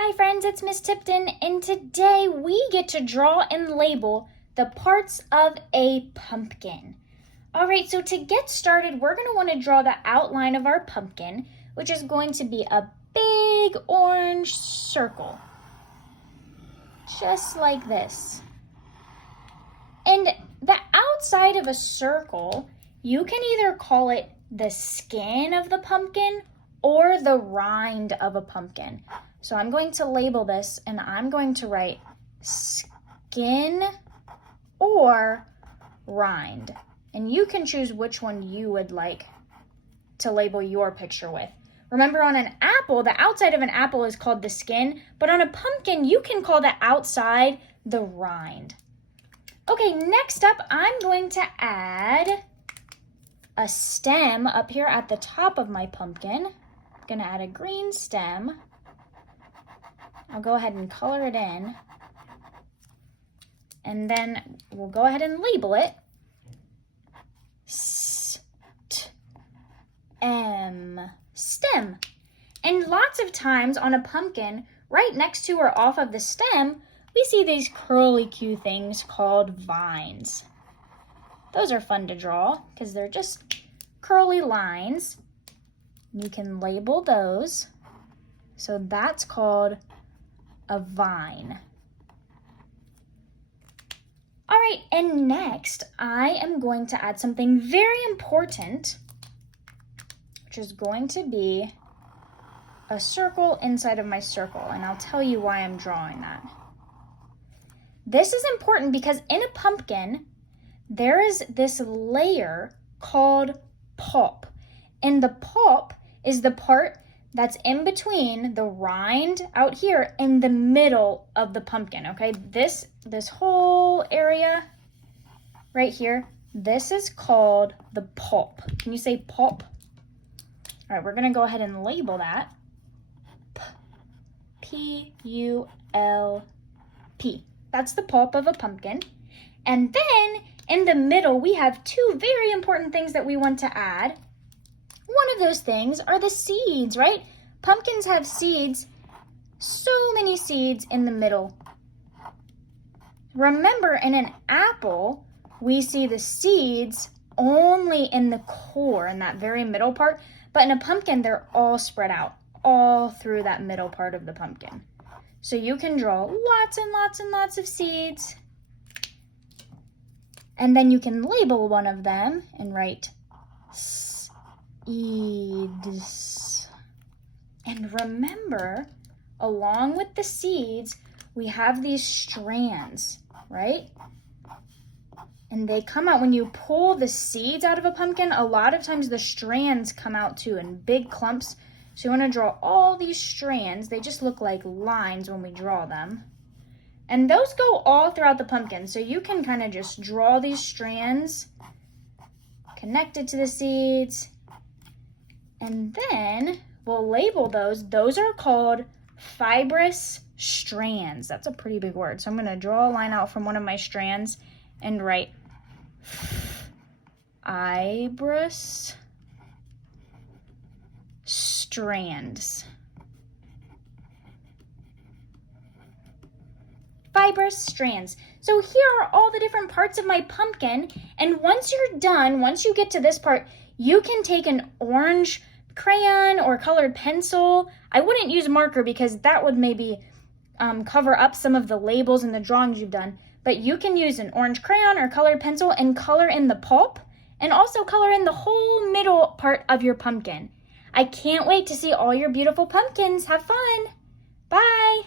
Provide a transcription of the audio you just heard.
Hi friends, it's Miss Tipton, and today we get to draw and label the parts of a pumpkin. Alright, so to get started, we're going to want to draw the outline of our pumpkin, which is going to be a big orange circle. Just like this. And the outside of a circle, you can either call it the skin of the pumpkin or the rind of a pumpkin. So I'm going to label this and I'm going to write skin or rind. And you can choose which one you would like to label your picture with. Remember, on an apple, the outside of an apple is called the skin, but on a pumpkin, you can call the outside the rind. Okay, next up, I'm going to add a stem up here at the top of my pumpkin. I'm going to add a green stem. I'll go ahead and color it in. And then we'll go ahead and label it. Stem. And lots of times on a pumpkin, right next to or off of the stem, we see these curly cute things called vines. Those are fun to draw because they're just curly lines. You can label those. So that's called a vine. All right, and next I am going to add something very important, which is going to be a circle inside of my circle, and I'll tell you why I'm drawing that. This is important because in a pumpkin, there is this layer called pulp, and the pulp is the part that's in between the rind out here and the middle of the pumpkin, okay? This whole area right here, this is called the pulp. Can you say pulp? All right, we're gonna go ahead and label that. P-U-L-P. That's the pulp of a pumpkin. And then in the middle, we have two very important things that we want to add. One of those things are the seeds, right? Pumpkins have seeds, so many seeds in the middle. Remember, in an apple, we see the seeds only in the core, in that very middle part, but in a pumpkin, they're all spread out, all through that middle part of the pumpkin. So you can draw lots and lots and lots of seeds, and then you can label one of them and write seeds. And remember, along with the seeds, we have these strands, right? And they come out when you pull the seeds out of a pumpkin. A lot of times the strands come out too in big clumps. So you want to draw all these strands. They just look like lines when we draw them. And those go all throughout the pumpkin. So you can kind of just draw these strands connected to the seeds. And then we'll label those. Those are called fibrous strands. That's a pretty big word. So I'm going to draw a line out from one of my strands and write fibrous strands. Fibrous strands. So here are all the different parts of my pumpkin, and once you're done, once you get to this part, you can take an orange crayon or colored pencil. I wouldn't use marker because that would maybe cover up some of the labels and the drawings you've done, but you can use an orange crayon or colored pencil and color in the pulp and also color in the whole middle part of your pumpkin. I can't wait to see all your beautiful pumpkins. Have fun. Bye.